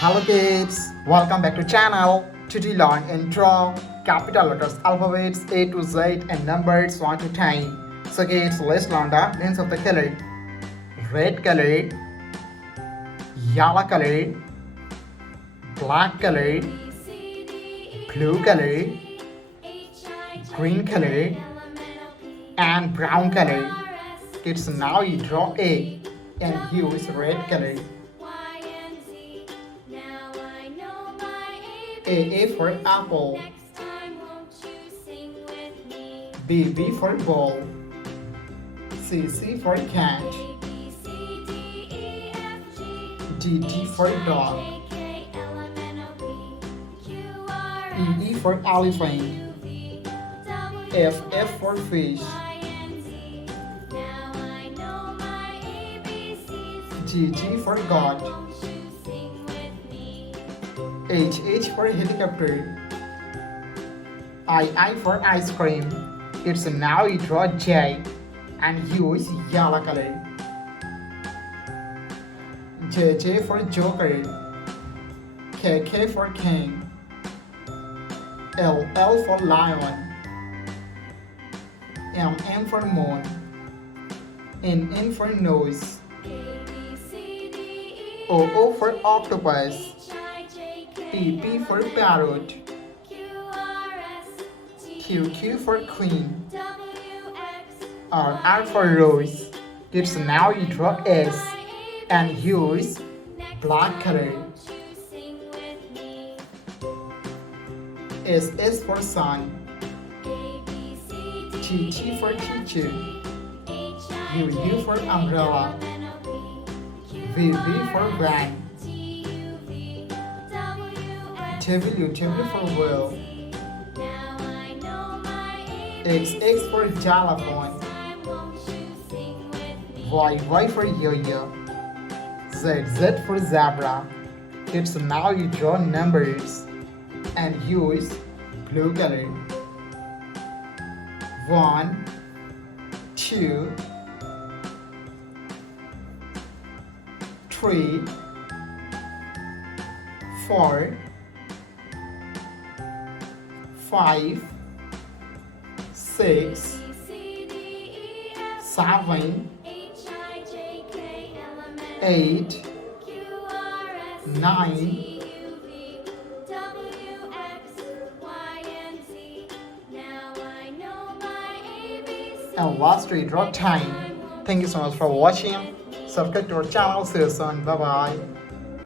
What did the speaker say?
Hello kids, welcome back to channel. Today learn and draw capital letters, alphabets A to Z and numbers 1 to 10. So kids, let's learn the names of the color. Red color, yellow color, black color, blue color, green color, and brown color. Kids, now you draw A and use red color. A for apple, B for ball, C for cat, D for dog, E for elephant, F for fish, G for God, H for helicopter, I for ice cream. It's now you draw J and use yellow color. J for joker, K for king, L for lion, M for moon, N for nose, O for octopus, P for parrot, Q for queen, R for rose. Kids, now you draw S and use black color. S for sun, T for teacher, U for umbrella, V for van, W for wheel, X for xylophone, Y for yo-yo, Z for zebra. Kids, now you draw numbers and use blue color. 1, 2, 3, 4, 5, 6, 7, 8, 9, and last we draw 10. Thank you so much for watching. Subscribe to our channel. See you soon. Bye bye.